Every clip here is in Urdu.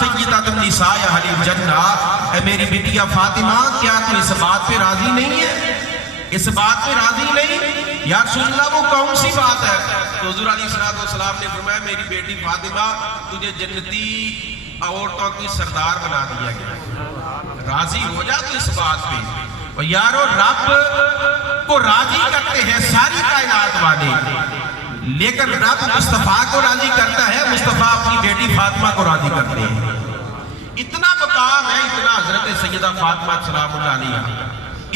سیدۃ النساء اہل الجنہ، اے میری بیٹیا فاطمہ کیا تو اس بات پہ راضی نہیں ہے؟ اس بات پہ راضی نہیں؟ یا رسول اللہ وہ کون سی بات ہے؟ تو حضور علیہ السلام نے فرمایا میری بیٹی فاطمہ تجھے جنتی عورتوں کی سردار بنا دیا گیا، راضی ہو جا تو اس بات پہ۔ اور یارو رب کو راضی کرتے ہیں ساری کائنات والے، لیکن رب مصطفیٰ کو راضی کرتا ہے، مصطفیٰ اپنی بیٹی فاطمہ کو راضی کرتے ہیں۔ اتنا مقام ہے، اتنا حضرت سیدہ فاطمہ سلام اللہ علیہا،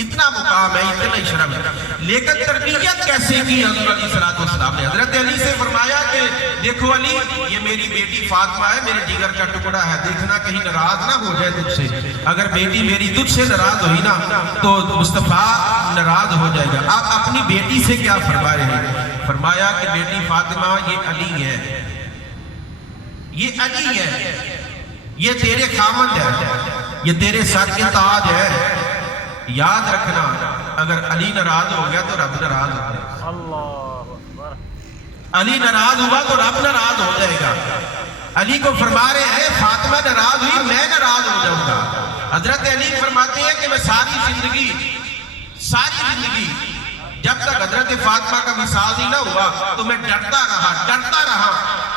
اتنا مقام ہے، اتنا شرم ہے۔ لیکن تربیت کیسے کی حضور علیہ السلام نے؟ حضرت علی سے فرمایا کہ دیکھو علی، یہ میری بیٹی فاطمہ ہے، میرے جگر کا ٹکڑا ہے، دیکھنا کہیں ناراض نہ ہو جائے تجھ سے، اگر بیٹی میری تجھ سے ناراض ہوئی نا تو مصطفیٰ ناراض ہو جائے گا۔ آپ اپنی بیٹی سے کیا فرما رہے ہیں؟ فرمایا کہ بیٹی فاطمہ یہ علی ہے، یہ علی ہے، یہ تیرے خامند ہے، یہ تیرے سر کے تاج ہے۔ یاد رکھنا اگر علی ناراض ہو گیا تو رب ناراض ہو گیا، علی ناراض ہوا تو رب ناراض ہو جائے گا۔ علی کو فرما رہے ہیں فاطمہ ناراض ہوئی میں ناراض ہو جاؤں گا۔ حضرت علی فرماتے ہیں کہ میں ساری زندگی جب تک حضرت فاطمہ کا وصال ہی نہ ہوا تو میں ڈرتا رہا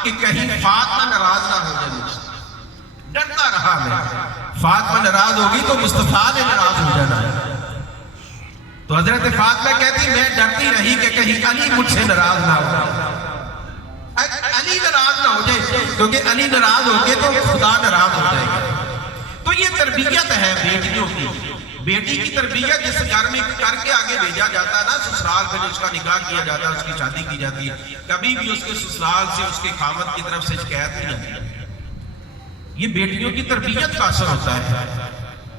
کہ کہیں فاطمہ ناراض نہ ہو جائے مجھ سے، ڈرتا رہا میں، فاطمہ ناراض ہوگی تو مصطفیٰ نے ناراض ہو جانا ہے۔ تو حضرت فاطمہ کہتی میں ڈرتی رہی کہ کہیں علی مجھ سے ناراض نہ ہو جائے، علی ناراض نہ ہو جائے، کیونکہ علی ناراض ہو کے تو خدا ناراض ہو جائے گا۔ تو یہ تربیت ہے بیٹیوں کی، بیٹی کی تربیت جس گھر میں کر کے آگے بھیجا جاتا ہے نا، سسرال میں اس کا نکاح کیا جاتا ہے، اس کی شادی کی جاتی ہے، کبھی بھی اس کے سسرال سے اس کے خامد کی طرف سے شکایت نہیں آتی۔ یہ بیٹیوں کی تربیت کا اثر ہوتا ہے۔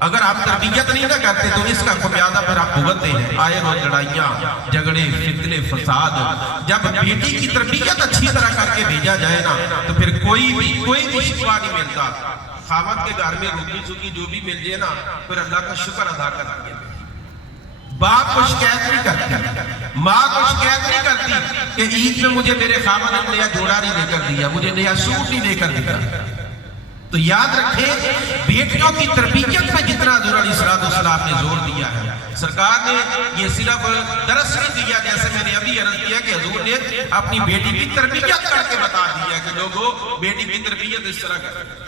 اگر آپ تربیت نہیں نہ کرتے تو اس کا خمیازہ پھر آپ بھگتتے ہیں، آئے روز لڑائیاں، جھگڑے، فتنے، فساد۔ جب بیٹی کی تربیت اچھی طرح کر کے بھیجا جائے نا تو پھر کوئی بھی شکوہ نہیں ملتا۔ خامد کے گھر میں روٹی سوکی جو بھی مل جائے نا پھر اللہ کا شکر ادا کر دیا۔ باپ کو شکایت نہیں کرتی، ماں کو شکایت نہیں کرتی کہ عید میں مجھے میرے خامد نے نیا جوڑا نہیں دے کر دیا، مجھے نیا سوٹ نہیں دے کر دیا۔ تو یاد رکھیں بیٹیوں کی تربیت میں جتنا حضور علیہ السلام نے زور دیا ہے، سرکار نے یہ صرف درس نہیں دیا، جیسے میں نے ابھی عرض کیا کہ حضور نے اپنی بیٹی کی تربیت کر کے بتا دیا کہ لوگوں بیٹی کی تربیت اس طرح کرنی ہے،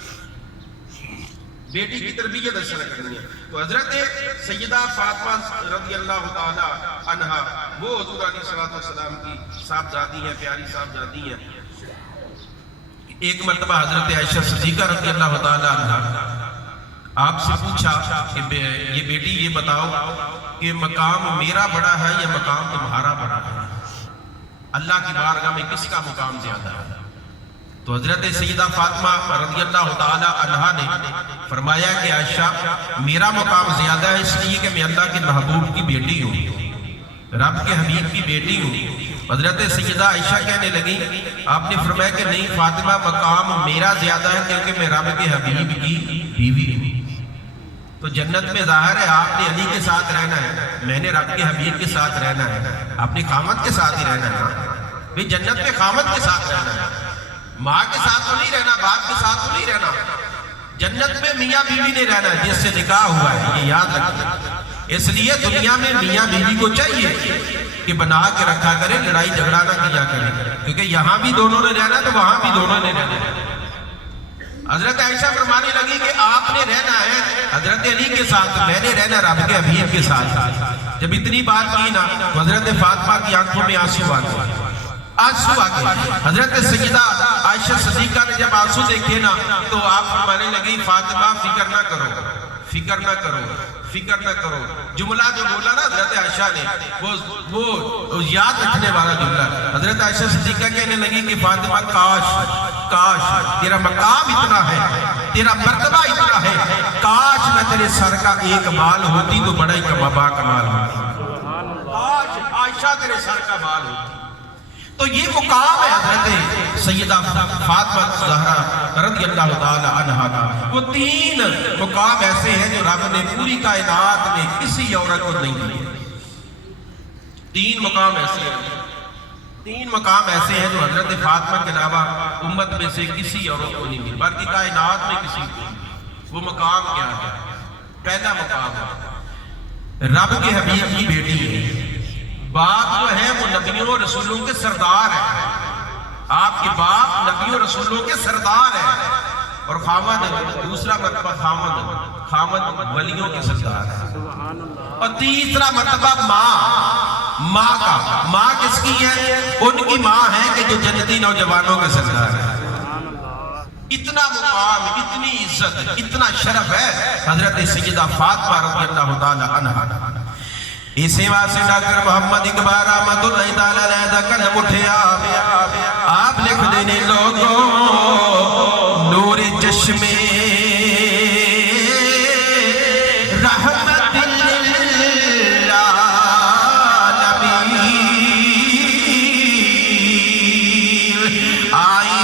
بیٹی کی تربیت اس طرح کرنی ہے۔ تو حضرت سیدہ فاطمہ رضی اللہ تعالی عنہا وہ حضور علیہ السلام کی صاحبزادی ہیں، پیاری صاحبزادی ہیں۔ ایک مرتبہ حضرت عائشہ صدیقہ رضی اللہ تعالی عنہ آپ سے پوچھا کہ یہ بیٹی یہ بتاؤ کہ مقام میرا بڑا ہے یا مقام تمہارا بڑا ہے؟ اللہ کی بارگاہ میں کس کا مقام زیادہ ہے؟ تو حضرت سیدہ فاطمہ رضی اللہ تعالی عنہا نے فرمایا کہ عائشہ میرا مقام زیادہ ہے اس لیے کہ میں اللہ کے محبوب کی بیٹی ہوں، رب کے حبیب کی بیٹی ہوں۔ حضرت سیدہ عائشہ کہنے لگی آپ نے فرمایا کہ نہیں فاطمہ مقام میرا زیادہ ہے کیونکہ میں رب کے حبیب کی بیوی ہوں۔ تو جنت میں ظاہر ہے آپ نے علی کے ساتھ رہنا ہے، میں نے رب کے حبیب کے ساتھ رہنا ہے، آپ نے خامد کے ساتھ ہی رہنا ہے نا، بھی جنت میں خامد کے ساتھ رہنا ہے، ماں کے ساتھ تو نہیں رہنا، باپ کے ساتھ تو نہیں رہنا، جنت میں میاں بیوی نے رہنا ہے جس سے نکاح ہوا ہے، یہ یاد رکھنا۔ اس لیے دنیا میں میاں بیوی کو چاہیے کہ بنا کے رکھا کرے، لڑائی جھگڑا نہ کیا کرے، کیونکہ یہاں بھی دونوں نے رہنا تو وہاں بھی دونوں نے رہنا۔ حضرت عائشہ فرمانے لگی کہ آپ نے رہنا ہے حضرت علی کے ساتھ، میں نے رہنا رب کے حبیب کے ساتھ۔ جب اتنی بات کی نا تو حضرت فاطمہ کی آنکھوں میں آنسو آ گئے۔ حضرت سیدہ عائشہ صدیقہ نے جب آنسو دیکھے نا تو آپ فرمانے لگی فاطمہ فکر نہ کرو، فکر نہ کرو، فکر نہ کرو۔ جملہ جو بولا نا حضرت عائشہ نے وہ یاد رکھنے والا جملہ۔ حضرت عائشہ صدیقہ کہنے لگی کہ فاطمہ کاش تیرا مقام اتنا ہے، تیرا مرتبہ اتنا ہے، کاش میں تیرے سر کا ایک بال ہوتی تو بڑا ہی با کمال ہوتی، کاش عائشہ تیرے سر کا بال ہوتی۔ تو یہ مقام ہے حضرت سیدہ فاطمہ زہرا رضی اللہ تعالی عنہا کا۔ وہ تین مقام ایسے ہیں جو رب نے پوری کائنات میں کسی عورت کو نہیں دیے، تین مقام ایسے ہیں۔ تین مقام ایسے ہیں جو حضرت فاطمہ کے علاوہ امت میں سے کسی عورت کو نہیں ملی، باقی کائنات میں کسی کو نہیں ملی۔ وہ مقام کیا ہے؟ پہلا مقام ہے رب کے حبیب کی بیٹی ہے۔ باپ جو ہے وہ نبیوں اور رسولوں کے سردار ہے، آپ کے باپ نبیوں اور رسولوں کے سردار ہے، اور خامد دوسرا مرتبہ خامد ولیوں کے سردار ہے، اور تیسرا مرتبہ ماں کا۔ ماں کس کی ہے؟ ان کی ماں ہے کہ جو جنتی نوجوانوں کے سردار ہے۔ اتنا مقام، اتنی عزت، اتنا شرف ہے حضرت سیدہ فاطمہ رضی اللہ تعالی عنہ۔ اسی واسطے ڈاکٹر محمد اقبال رحمۃ اللہ تعالی علیہ دا قلم اٹھیا، آپ لکھ دینے لوگوں نور چشمے رحمت للعالمین آئی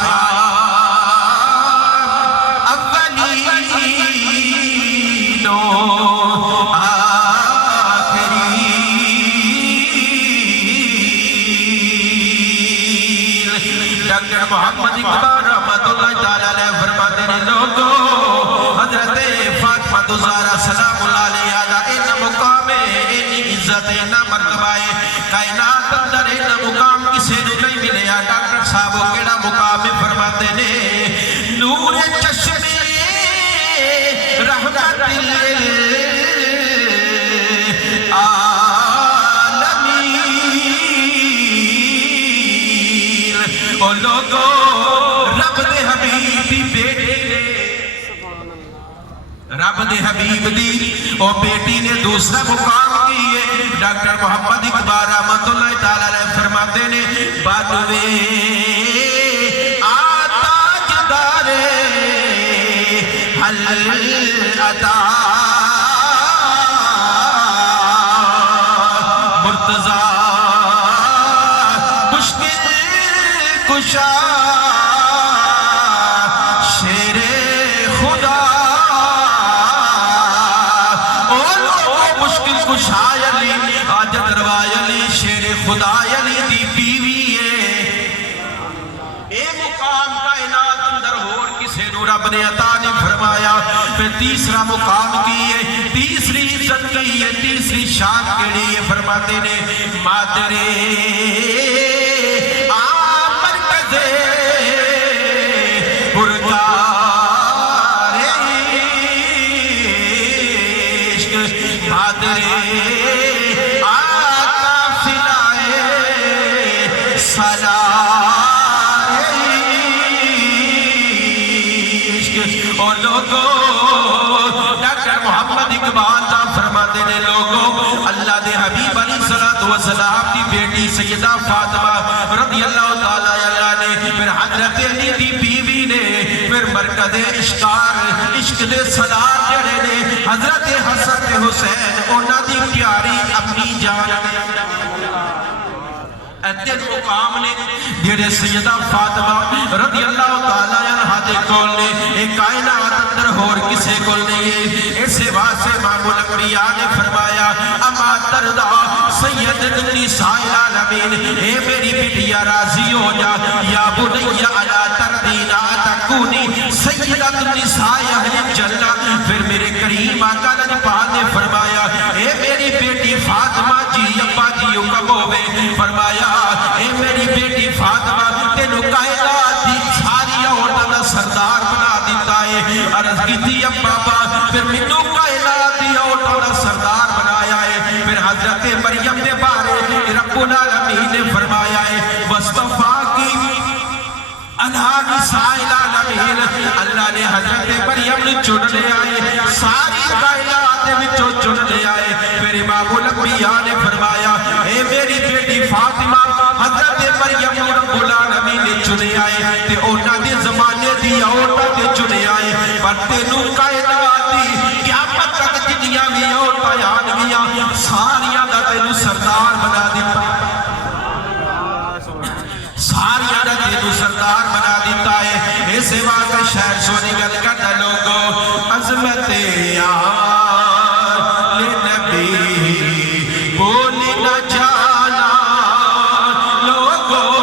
محمد اقبال رحمت اللہ تعالیٰ علیہ فرماتے ہیں لوگوں حضرت فاطمہ زہرا سلام اللہ علیہ ان مقام ان عزت ان مرتبہ کائنات اندر ان مقام کسے نو نہیں ملیا۔ ڈاکٹر صاحب وہ کیڑا مقام فرماتے ہیں نور چشمے رحمت او لوگو رب دے حبیب دی بیٹی نے، رب دے حبیب دی او بیٹی نے دوسرا مقام کیے۔ ڈاکٹر محمد اقبال رحمۃ اللہ تعالی علیہ فرماتے نے بانوے آتاج دارے حل عطا مرتضی کشا شیر خدا او لوگو مشکل کشا علی حاجت روا علی شیر خدا علی دی بیوی ہے۔ اے مقام کائنات اندر اور کسے نو رب نے عطا نے فرمایا۔ پھر تیسرا مقام کی ہے، تیسری عزت کی ہے، تیسری شان کے لیے فرماتے نے مادرے اور لوگوں ڈاکٹر محمد اقبال صاحب فرماتے ہیں لوگوں اللہ دے حبیب علیہ السلام کی بیٹی سیدہ فاطمہ رضی اللہ تعالی عنہا نے، پھر حضرت علی دی بیوی نے، پھر مرکز اشکار عشق دے سلار جڑے نے حضرت حسن تے حسین انہاں دی پیاری اپنی جان تین مقام نے جڑے سیدہ فاطمہ رضی اللہ تعالی عنہا دے کول نے ایک کائنات اندر اور کسے کول نہیں ہے۔ اس واسطے امام الانبیاء نے فرمایا اما ترضا سید النساء العالمین، اے میری بیٹیا راضی ہو جا یا بنی علی تردینا تکونی سیدۃ النساء اہل الجنہ۔ پھر میرے کریم آقا لاجپال نے فرمایا اے میری بیٹی فاطمہ جی ابا جی کب ہوئے؟ فرمایا اے میری بیٹی فاطمہ تینو کائنات دی ساری عورتاں دا سردار بنا دیتا ہے۔ عرض کی تھی اب بابا پھر مینوں کائنات دی عورتاں دا سردار بنایا ہے۔ پھر حضرت مریم نے بارے رب العالمین نے فرمایا ہے وَاسْتَفَاكِ عَلَىٰ نِسَاءِ الْعَالَمِينَ، اللہ نے حضرت مریم نے چن لے آئے، ساری کائنات وچوں چن لے آئے۔ پھر امام الانبیاء نے فرمایا اے میری بیٹی فاطمہ حضرت مریم رب العالمین نے چنے آئے تے انہاں دے زمانے دی عورتاں تے چنے آئے، پر تینوں کائنات دی قیامت تک جنیاں بھی عورتاں آنگیاں ساریاں دا تینوں سردار بنا دیتا، ساریاں دا تینوں سردار بنا دیتا ہے۔ اس واسطے شہر سونی گل کردا لوگوں عظمت یار نبی بولی نہ جانا لوگوں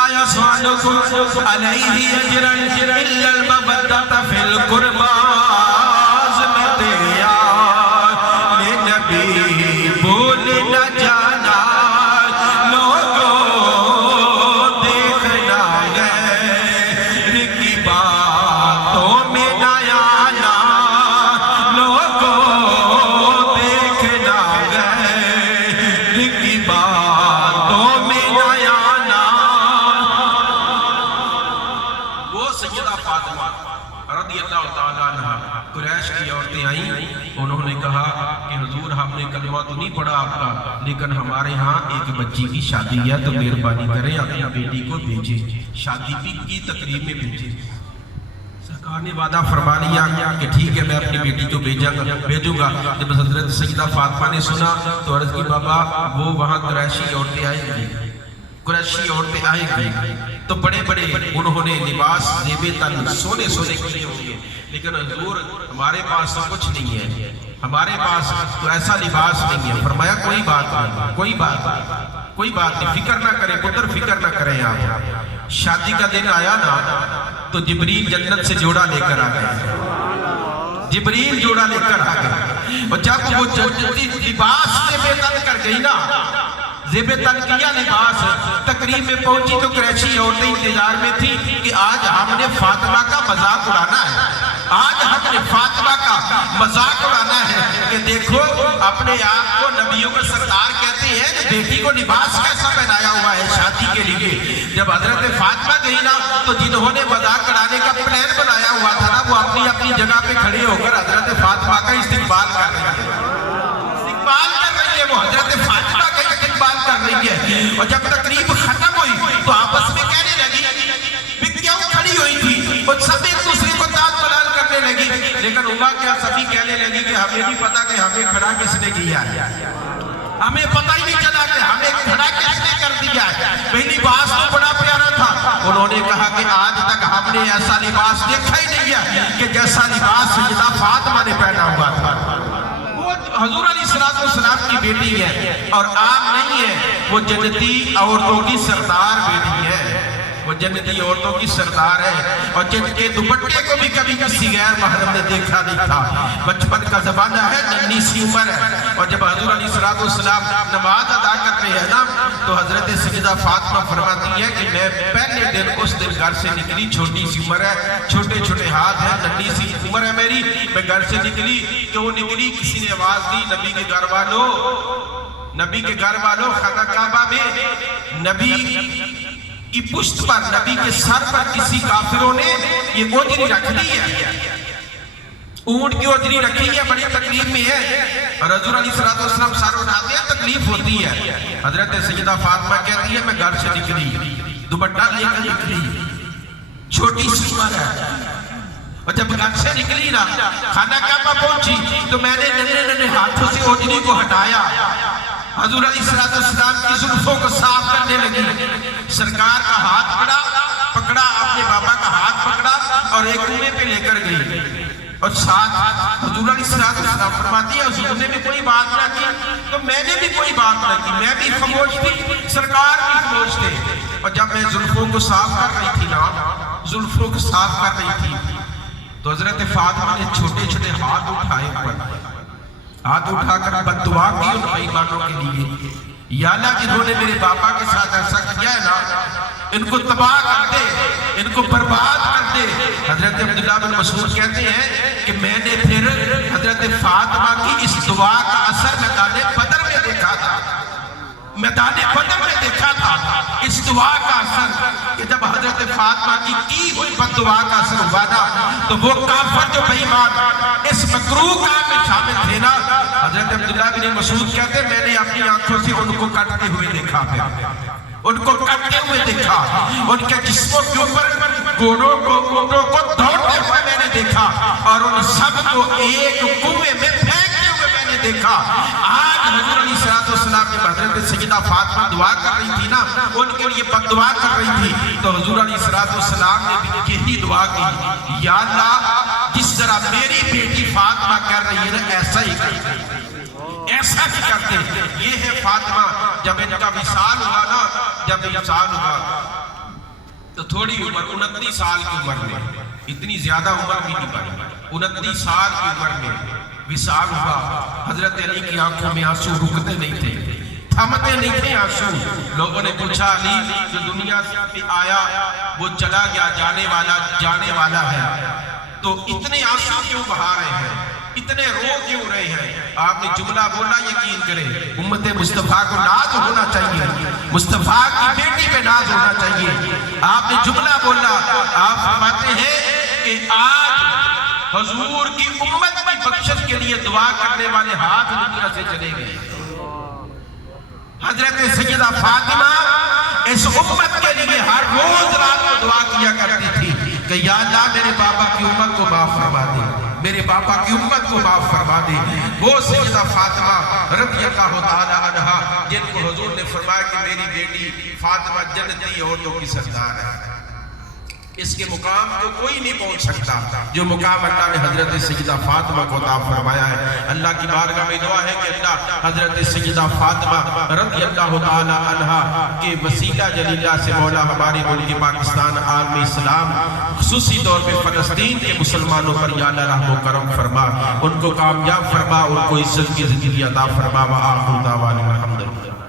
لا يسألكم علیہ اجرا الا المودۃ فی القربى نبی بول نہ جانا لوگوں دیکھنا غیر کی باتوں میں نہ آنا لوگوں دیکھنا غیر کی باتوں میں نہ آنا. وہ سیدہ فاطمہ رضی اللہ تعالیٰ عنہ قریش کی عورتیں آئیں، انہوں نے کہا کہ حضور ہم نے کلمہ تو نہیں پڑھا آپ کا، لیکن ہمارے ہاں ایک بچی کی شادی ہے تو مہربانی کریں اپنی بیٹی کو بھیجیں، شادی کی تقریب میں بھیجیں. سرکار نے وعدہ فرما لیا کہ ٹھیک ہے میں اپنی بیٹی کو بھیجوں گا. جب حضرت سیدہ فاطمہ نے سنا تو عرض کی بابا وہ وہاں قریشی عورتیں آئیں گی تو بڑے بڑے انہوں نے لباس زیب تن سونے کیے ہوں گے، لیکن حضور ہمارے پاس تو کچھ نہیں ہے، ہمارے پاس تو ایسا لباس نہیں ہے. فرمایا کوئی بات نہیں، فکر نہ کریں پتر، فکر نہ کریں. آپ شادی کا دن آیا نا تو جبریل جنت سے جوڑا لے کر آ گئے، جبریل جوڑا لے کر آ گئے. اور جب وہ جنتی لباس زیب تن کر گئی نا، زیب تن کیا لباس تقریب میں پہنچی تو قریشی عورتیں انتظار میں تھی کہ آج ہم نے فاطمہ کا مذاق اڑانا ہے، آج ہم نے فاطمہ کا مذاق اڑانا ہے کہ دیکھو اپنے آپ کو نبیوں کا سردار کہتے ہیں، بیٹی کو لباس کیسا پہنایا ہوا ہے شادی کے لیے. جب حضرت فاطمہ گئی نا تو جنہوں نے مذاق اڑانے کا پلان بنایا ہوا تھا نا وہ اپنی اپنی جگہ پہ کھڑے ہو کر حضرت فاطمہ کا استقبال کر رہے ہیں، وہ حضرت فاطمہ کا استقبال کر رہی ہے. اور جب تقریب ختم ہوئی تو آپس میں کہنے لگی کیوں کھڑی ہوئی تھی، اور سب ایک دوسرے کو تاج بلال کرنے لگی. لیکن ہوا کیا، سبھی کہنے لگی کہ ہمیں نہیں پتا کہ ہمیں کھڑا کس نے کیا ہے، ہمیں پتہ ہی نہیں چلا کہ ہمیں کھڑا کس نے کر دیا ہے. وہی لباس تو بڑا پیارا تھا. انہوں نے کہا کہ آج تک ہم نے ایسا لباس دیکھا ہی نہیں ہے کہ جیسا لباس سیدہ فاطمہ نے پہنا ہوا تھا. حضور علیہ السلام کی بیٹی ہے اور عام نہیں ہے، وہ جنتی عورتوں کی سردار بیٹی ہے، وہ جنتی عورتوں کی سردار ہے. اور جن کے دوپٹے کو بھی کبھی کسی غیر محرم نے دیکھا نہیں تھا. بچپن کا زمانہ ہے، ننھی سی عمر ہے. اور جب حضور علیہ السلام نماز ادا کرتے ہیں نا تو حضرت سیدہ فاطمہ فرماتی ہے کہ میں پہلے دن اس دن گھر سے نکلی، چھوٹی سی عمر ہے، چھوٹے چھوٹے ہاتھ ہیں، ننھی سی عمر ہے میری، میں گھر سے نکلی. کیوں نکلی؟ کسی نے آواز دی نبی کے گھر والوں خانہ کعبہ میں نبی کی پشت پر، نبی کے سر پر کسی کافروں نے یہ اوجری رکھ دی ہے، اونٹ کی اوجری رکھی ہے، بڑی تکلیف میں ہے. اور حضور علیہ السلام سر اٹھاتے ہیں، تکلیف ہوتی ہے. حضرت سیدہ فاطمہ کہتی ہے میں گھر سے نکلی، دوپٹہ لے کر نکلی، چھوٹی سی عمر ہے. اور جب گھر سے نکلی نا خانہ کعبہ پہنچی تو میں نے ننھے ہاتھوں سے اوجری کو ہٹایا، حضور علیہ السلام کی زلفوں کو صاف کرنے لگی. سرکار کا ہاتھ پکڑا، اپنے بابا کا ہاتھ پکڑا اور ایک کنویں پہ لے کر گئی. اور ساتھ حضور علیہ السلام فرماتی ہے حضور نے بھی کوئی بات نہ کی تو میں نے بھی کوئی بات نہ کی، میں بھی خاموش تھی، سرکار بھی خاموش تھے. اور جب میں زلفوں کو صاف کر رہی تھی نا، زلفوں کو صاف کر رہی تھی تو حضرت فاطمہ نے چھوٹے چھوٹے ہاتھ اٹھائے اوپر، ہاتھ اٹھا کر بد دعا کی ان بےایمانوں کے لیے. یا اللہ جنہوں نے میرے باپا کے ساتھ ایسا کیا ہے نا ان کو تباہ کر دے، ان کو برباد کر دے. حضرت عبداللہ بن مسعود کہتے ہیں کہ میں نے پھر حضرت فاطمہ کی اس دعا کا اثر میدان بدر میں دیکھا تھا، میدان بدر میں دیکھا تھا اس دعا کا اثر کہ جب حضرت فاطمہ کی ہوئی بد دعا کا اثر ہوا نا تو وہ کافر جو بے ایمان اس مکروہ کام میں شامل تھے نا، حضرت عبداللہ بن مسعود کہتے ہیں میں نے اپنی آنکھوں سے ان کو کٹتے ہوئے دیکھا، ان کو کٹتے ہوئے دیکھا، ان کے جسموں کے اوپر گھوڑوں کو دوڑتے ہوئے میں نے دیکھا اور ان سب کو ایک کنویں میں پھینکتے ہوئے میں نے دیکھا. آج حضور علیہ السلام کی حضرت سیدہ فاطمہ دعا کر رہی تھی نا، ان کے لیے بد دعا کر رہی تھی تو حضور علیہ السلام نے بھی یہی دعا کی، یا اللہ جس طرح میری بیٹی فاطمہ کر رہی ہے نا ایسا ہی کر دے، ایسا ہی کر دے. یہ ہے فاطمہ. جب ان کا وصال ہوا نا، جب وصال ہوا تو تھوڑی عمر 29 سال کی عمر میں، اتنی زیادہ عمر بھی نہیں پائی، 29 سال کی عمر میں وصال ہوا۔ حضرت علی کی آنکھوں میں آنسو رکتے نہیں تھے، تھمتے نہیں تھے آنسو۔ لوگوں نے پوچھا علی جو دنیا سے آیا وہ چلا گیا، جانے والا ہے، تو اتنے آنسو کیوں بہا رہے ہیں، اتنے رو کیوں رہے ہیں؟ آپ نے جملہ بولا، یقین کریں امت مصطفیٰ کو ناز ہونا چاہیے، مصطفیٰ کی بیٹی پہ ناز ہونا چاہیے۔ آپ نے جملہ بولا، آپ فرماتے ہیں کہ آج حضور کی امت کی بخشش کے لیے دعا کرنے والے ہاتھ دنیا سے چلے گئے۔ حضرت سیدہ فاطمہ اس امت کے لیے ہر روز رات کو دعا کیا کرتی تھی کہ یا اللہ میرے بابا کی امت کو معاف فرما دے، میرے بابا کی امت کو معاف فرما دے۔ وہ سیدہ فاطمہ رضی اللہ تعالی عنہا جن کو حضور نے فرمایا کہ میری بیٹی فاطمہ جنتی عورتوں کی سردار ہے، اس کے مقام کو کوئی نہیں پہنچ سکتا جو مقام اللہ نے حضرت سیدہ فاطمہ کو عطا فرمایا ہے۔ اللہ کی بارگاہ میں دعا ہے کہ اللہ حضرت سیدہ فاطمہ رضی اللہ تعالی عنہا کے وسیلہ جلیلہ سے مولا ہمارے ملک پاکستان عالم اسلام خصوصی طور پہ فلسطین کے مسلمانوں پر یا اللہ رحم و کرم فرما، ان کو کامیاب فرما، ان کو عزت کی زندگی عطا فرما۔ وآخر دعوانا الحمدللہ۔